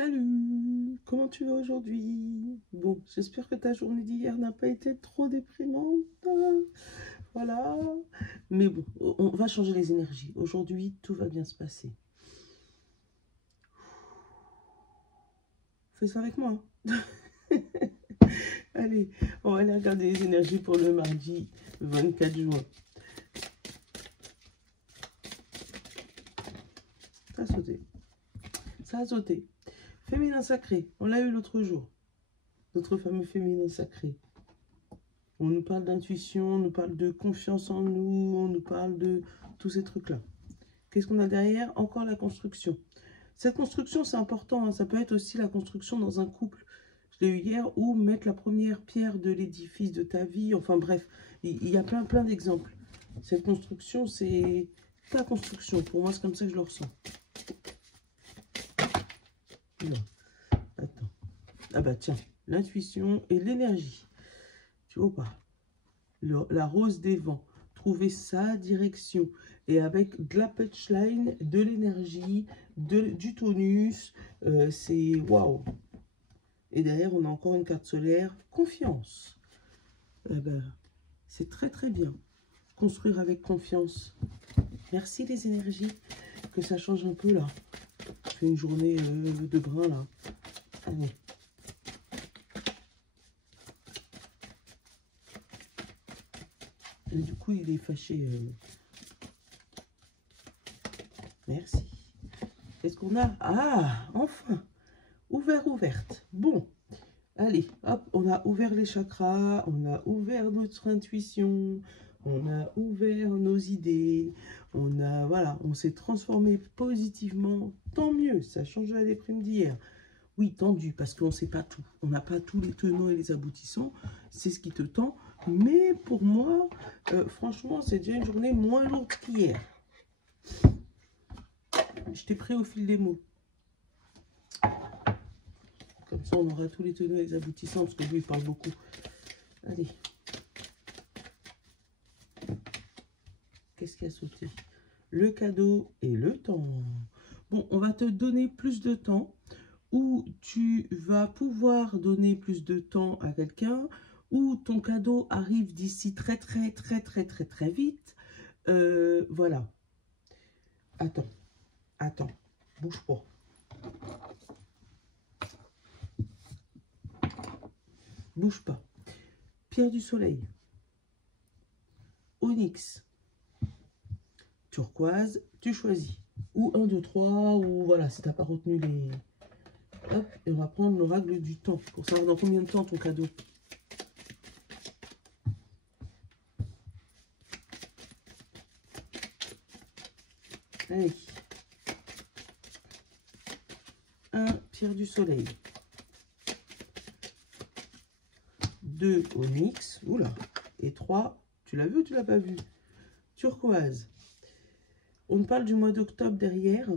Salut, comment tu vas aujourd'hui? Bon, j'espère que ta journée d'hier n'a pas été trop déprimante. Voilà. Mais bon, on va changer les énergies. Aujourd'hui, tout va bien se passer. Fais ça avec moi. Allez, on va aller regarder les énergies pour le mardi 24 juin. Ça a sauté. Ça a sauté. Féminin sacré, on l'a eu l'autre jour. Notre fameux féminin sacré. On nous parle d'intuition, on nous parle de confiance en nous, on nous parle de tous ces trucs-là. Qu'est-ce qu'on a derrière? Encore la construction. Cette construction, c'est important, hein. Ça peut être aussi la construction dans un couple. Je l'ai eu hier, ou mettre la première pierre de l'édifice de ta vie. Enfin bref, il y a plein d'exemples. Cette construction, c'est ta construction. Pour moi, c'est comme ça que je le ressens. Non. Attends. Ah bah tiens, l'intuition et l'énergie. Tu vois pas? La rose des vents. Trouver sa direction. Et avec de la punchline, de l'énergie, du tonus. C'est waouh. Et derrière, on a encore une carte solaire. Confiance. Eh ben, c'est très bien. Construire avec confiance. Merci les énergies. Que ça change un peu là. C'est une journée de brun là. Allez. Et du coup, il est fâché. Merci. Qu'est-ce qu'on a? Ah, enfin. Ouverte. Bon. Allez, hop, on a ouvert les chakras, on a ouvert notre intuition, on a ouvert nos idées, voilà, on s'est transformé positivement. Tant mieux, ça change la déprime d'hier. Oui, tendu, parce qu'on ne sait pas tout. On n'a pas tous les tenants et les aboutissants. C'est ce qui te tend. Mais pour moi, franchement, c'est déjà une journée moins lourde qu'hier. Je t'ai pris au fil des mots. Comme ça, on aura tous les tenants et les aboutissants, parce que lui, il parle beaucoup. Allez. Qu'est-ce qui a sauté? Le cadeau et le temps. Bon, on va te donner plus de temps, ou tu vas pouvoir donner plus de temps à quelqu'un, ou ton cadeau arrive d'ici très vite. Voilà. Attends, bouge pas. Bouge pas. Pierre du soleil. Onyx. Turquoise, tu choisis. Ou 1, 2, 3, ou voilà, si tu n'as pas retenu les... Hop, et on va prendre l'oracle du temps, pour savoir dans combien de temps ton cadeau. Allez. 1, pierre du soleil. 2, onyx. Oula. Et 3, tu l'as vu ou tu l'as pas vu? Turquoise. On parle du mois d'octobre derrière.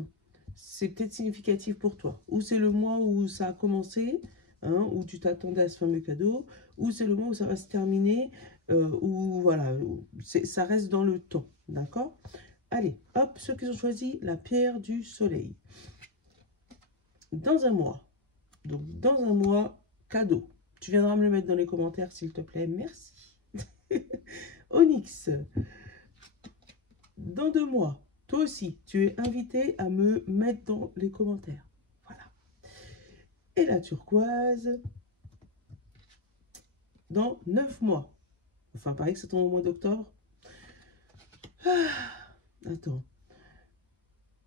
C'est peut-être significatif pour toi. Ou c'est le mois où ça a commencé, hein, où tu t'attendais à ce fameux cadeau, ou c'est le mois où ça va se terminer, ou voilà, ça reste dans le temps, d'accord? Allez, hop, ceux qui ont choisi la pierre du soleil. Dans un mois, donc dans un mois, cadeau. Tu viendras me le mettre dans les commentaires, s'il te plaît, merci. Onyx, dans 2 mois. Toi aussi, tu es invité à me mettre dans les commentaires. Voilà. Et la turquoise, dans 9 mois. Enfin, pareil que c'est au mois d'octobre. Ah, attends.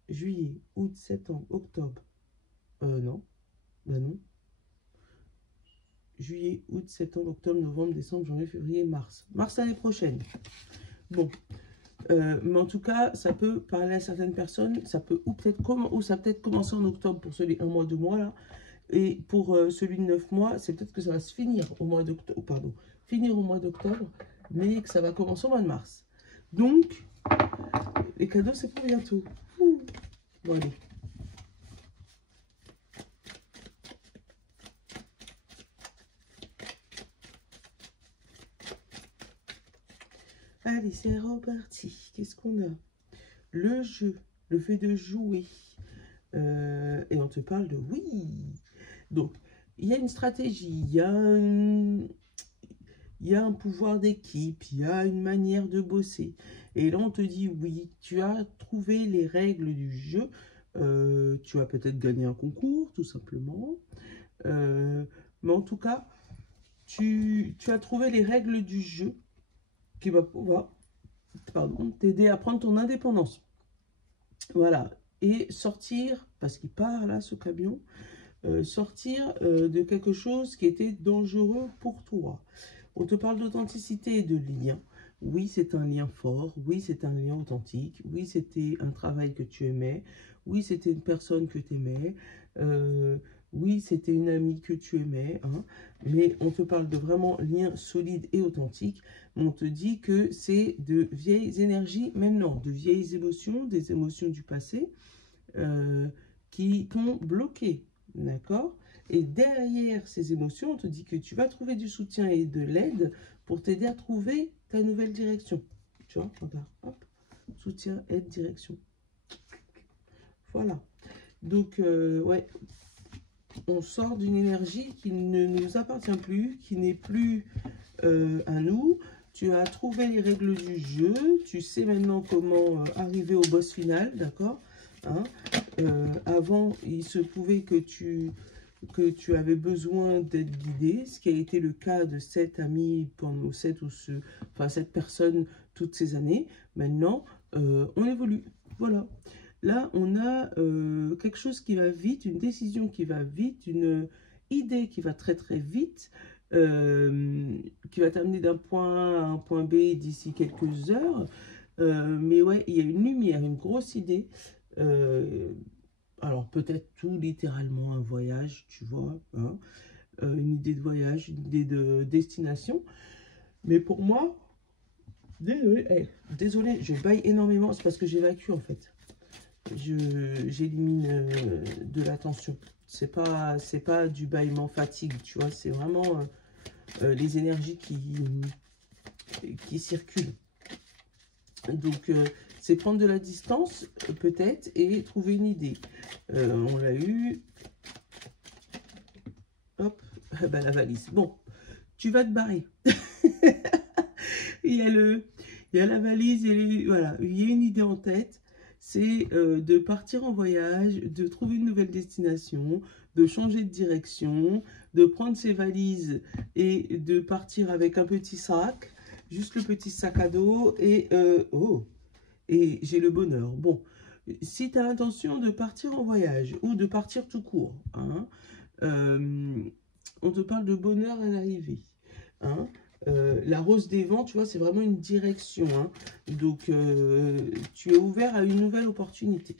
Juillet, août, septembre, octobre. Non. Ben non. Juillet, août, septembre, octobre, novembre, décembre, janvier, février, mars. Mars l'année prochaine. Bon. Mais en tout cas, ça peut parler à certaines personnes, ça peut ça peut-être commencer en octobre pour celui 1 mois, 2 mois là, et pour celui de 9 mois, c'est peut-être que ça va se finir au mois d'octobre, pardon, finir au mois d'octobre, mais que ça va commencer au mois de mars. Donc, les cadeaux, c'est pour bientôt. Bon, allez. Allez, c'est reparti. Qu'est-ce qu'on a? Le jeu, le fait de jouer. Et on te parle de oui. Donc, il y a une stratégie, il y a un pouvoir d'équipe, il y a une manière de bosser. Et là, on te dit, oui, tu as trouvé les règles du jeu. Tu as peut-être gagné un concours, tout simplement. Mais en tout cas, tu as trouvé les règles du jeu qui va pouvoir t'aider à prendre ton indépendance. Voilà. Et sortir, parce qu'il part là, ce camion, sortir de quelque chose qui était dangereux pour toi. On te parle d'authenticité et de lien. Oui, c'est un lien fort. Oui, c'est un lien authentique. Oui, c'était un travail que tu aimais. Oui, c'était une personne que tu aimais. Oui, c'était une amie que tu aimais. Hein. Mais on te parle de vraiment lien solide et authentique. On te dit que c'est de vieilles énergies maintenant, de vieilles émotions, des émotions du passé qui t'ont bloqué. D'accord? Et derrière ces émotions, on te dit que tu vas trouver du soutien et de l'aide pour t'aider à trouver ta nouvelle direction. Tu vois, regarde, hop, soutien, aide, direction. Voilà. Donc, ouais, on sort d'une énergie qui ne nous appartient plus, qui n'est plus à nous. Tu as trouvé les règles du jeu, tu sais maintenant comment arriver au boss final, d'accord? Hein? Avant, il se pouvait que tu avais besoin d'être guidé, ce qui a été le cas de cette amie pendant cette personne toutes ces années. Maintenant, on évolue. Voilà. Là, on a quelque chose qui va vite, une décision qui va vite, une idée qui va très très vite, qui va t'amener d'un point A à un point B d'ici quelques heures. Mais ouais, il y a une lumière, une grosse idée. Alors peut-être tout littéralement un voyage, tu vois, hein, une idée de voyage, une idée de destination. Mais pour moi, désolé, je baille énormément, c'est parce que j'évacue en fait. J'élimine de la tension. C'est pas du bâillement fatigue, tu vois, c'est vraiment les énergies qui circulent. Donc, c'est prendre de la distance, peut-être, et trouver une idée. On l'a eu. Hop, bah, la valise. Bon, tu vas te barrer. il y a la valise, voilà, il y a une idée en tête. C'est de partir en voyage, de trouver une nouvelle destination, de changer de direction, de prendre ses valises et de partir avec un petit sac, juste le petit sac à dos et et j'ai le bonheur. Bon, si tu as l'intention de partir en voyage ou de partir tout court, hein, on te parle de bonheur à l'arrivée. Hein, la rose des vents, tu vois, c'est vraiment une direction. Hein, donc, tu es ouvert à une nouvelle opportunité.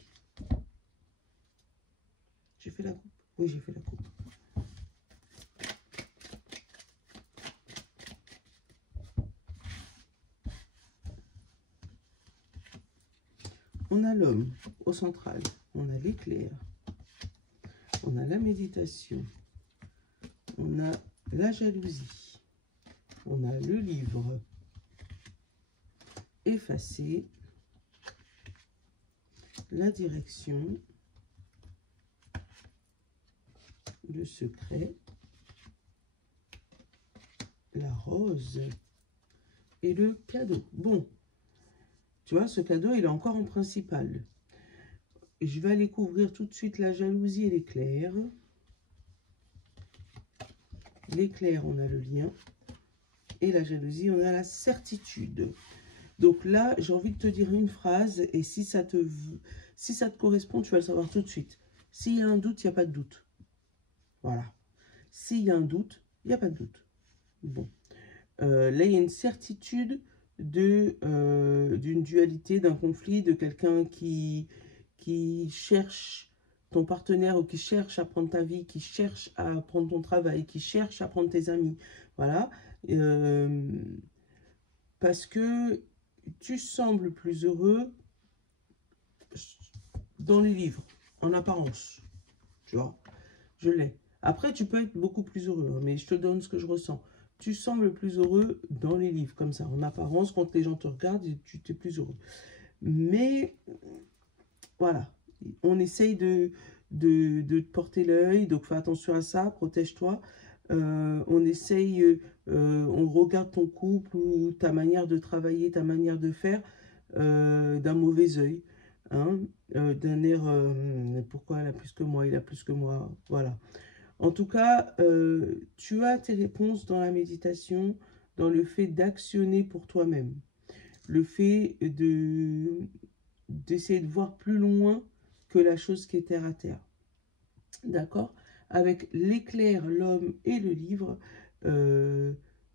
J'ai fait la coupe? Oui, j'ai fait la coupe. On a l'homme au central, on a l'éclair, on a la méditation, on a la jalousie, on a le livre effacé, la direction, le secret, la rose et le cadeau. Bon, tu vois, ce cadeau, il est encore en principal. Je vais aller couvrir tout de suite la jalousie et l'éclair. L'éclair, on a le lien. Et la jalousie, on a la certitude. Donc là, j'ai envie de te dire une phrase. Et si ça te correspond, tu vas le savoir tout de suite. S'il y a un doute, il n'y a pas de doute. Voilà. S'il y a un doute, il n'y a pas de doute. Bon. Là, il y a une certitude d'une dualité, d'un conflit, de quelqu'un qui cherche ton partenaire ou qui cherche à prendre ta vie, qui cherche à prendre ton travail, qui cherche à prendre tes amis. Voilà. Parce que tu sembles plus heureux dans les livres, en apparence. Tu vois, je l'ai. Après, tu peux être beaucoup plus heureux, mais je te donne ce que je ressens. Tu sembles plus heureux dans les livres, comme ça, en apparence, quand les gens te regardent, tu es plus heureux. Mais, voilà, On essaye de te porter l'œil, donc fais attention à ça, protège-toi. On essaye, on regarde ton couple ou ta manière de travailler, ta manière de faire d'un mauvais œil, hein, d'un air, pourquoi elle a plus que moi, il a plus que moi, voilà. En tout cas, tu as tes réponses dans la méditation, dans le fait d'actionner pour toi-même, le fait d'essayer de voir plus loin que la chose qui est terre à terre. D'accord? Avec l'éclair, l'homme et le livre,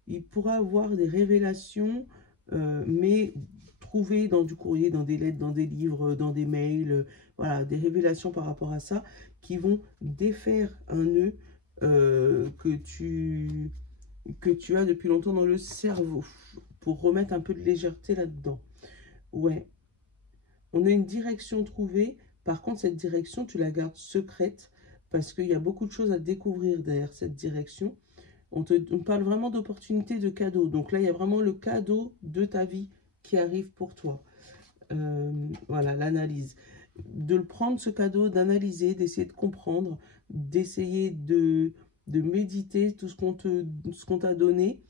il pourra avoir des révélations, mais trouvées dans du courrier, dans des lettres, dans des livres, dans des mails, voilà, des révélations par rapport à ça, qui vont défaire un nœud que tu as depuis longtemps dans le cerveau, pour remettre un peu de légèreté là-dedans. Ouais, on a une direction trouvée, par contre cette direction, tu la gardes secrète, parce qu'il y a beaucoup de choses à découvrir derrière cette direction. On parle vraiment d'opportunités, de cadeaux. Donc là, il y a vraiment le cadeau de ta vie qui arrive pour toi. Voilà, l'analyse. De le prendre, ce cadeau, d'analyser, d'essayer de comprendre, d'essayer de méditer tout ce qu'on t'a donné.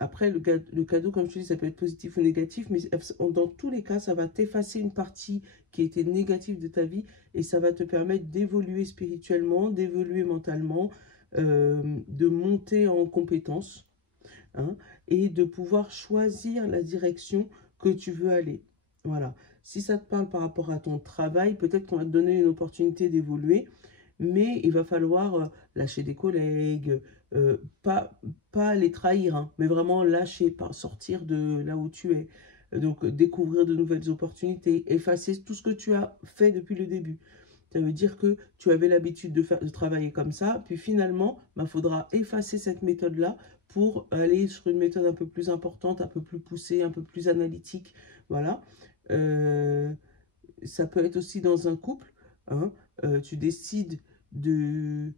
Après, le cadeau, comme je te dis, ça peut être positif ou négatif, mais dans tous les cas, ça va t'effacer une partie qui était négative de ta vie et ça va te permettre d'évoluer spirituellement, d'évoluer mentalement, de monter en compétences, hein, et de pouvoir choisir la direction que tu veux aller. Voilà. Si ça te parle par rapport à ton travail, peut-être qu'on va te donner une opportunité d'évoluer, mais il va falloir lâcher des collègues, pas les trahir, hein, mais vraiment lâcher, sortir de là où tu es. Donc, découvrir de nouvelles opportunités, effacer tout ce que tu as fait depuis le début. Ça veut dire que tu avais l'habitude de travailler comme ça, puis finalement, il faudra effacer cette méthode-là pour aller sur une méthode un peu plus importante, un peu plus poussée, un peu plus analytique. Voilà. Ça peut être aussi dans un couple, hein, tu décides de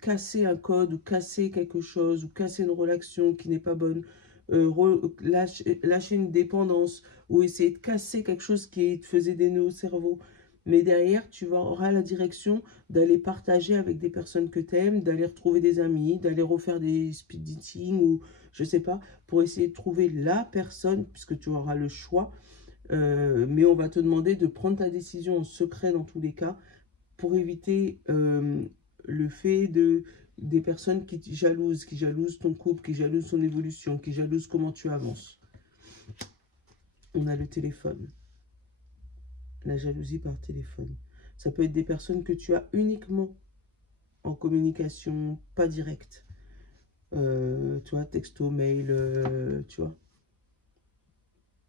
casser un code ou casser quelque chose ou casser une relation qui n'est pas bonne, lâcher une dépendance ou essayer de casser quelque chose qui te faisait des nœuds au cerveau. Mais derrière, tu auras la direction d'aller partager avec des personnes que tu aimes, d'aller retrouver des amis, d'aller refaire des speed dating ou je sais pas, pour essayer de trouver la personne, puisque tu auras le choix. Mais on va te demander de prendre ta décision en secret dans tous les cas, pour éviter le fait des personnes qui jalousent ton couple, qui jalousent son évolution, qui jalousent comment tu avances. On a le téléphone. La jalousie par téléphone. Ça peut être des personnes que tu as uniquement en communication, pas directe. Tu vois, texto, mail, tu vois.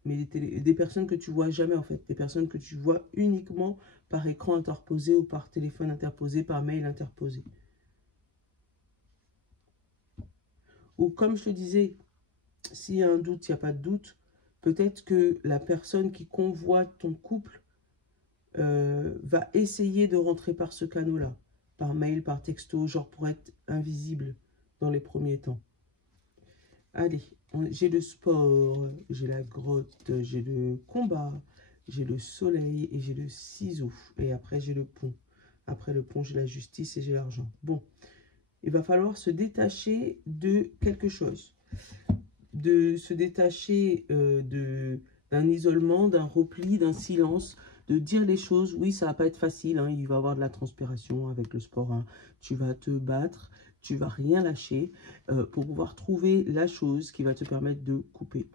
Mais des personnes que tu vois jamais en fait. Des personnes que tu vois uniquement par écran interposé ou par téléphone interposé, par mail interposé. Ou comme je te disais, s'il y a un doute, il n'y a pas de doute. Peut-être que la personne qui convoite ton couple va essayer de rentrer par ce canal-là. Par mail, par texto, genre pour être invisible dans les premiers temps. Allez, j'ai le sport, j'ai la grotte, j'ai le combat, j'ai le soleil et j'ai le ciseau. Et après, j'ai le pont. Après le pont, j'ai la justice et j'ai l'argent. Bon, il va falloir se détacher de quelque chose. De se détacher d'un isolement, d'un repli, d'un silence, de dire les choses. Oui, ça va pas être facile, hein, il va y avoir de la transpiration avec le sport. Hein. Tu vas te battre, tu vas rien lâcher pour pouvoir trouver la chose qui va te permettre de couper.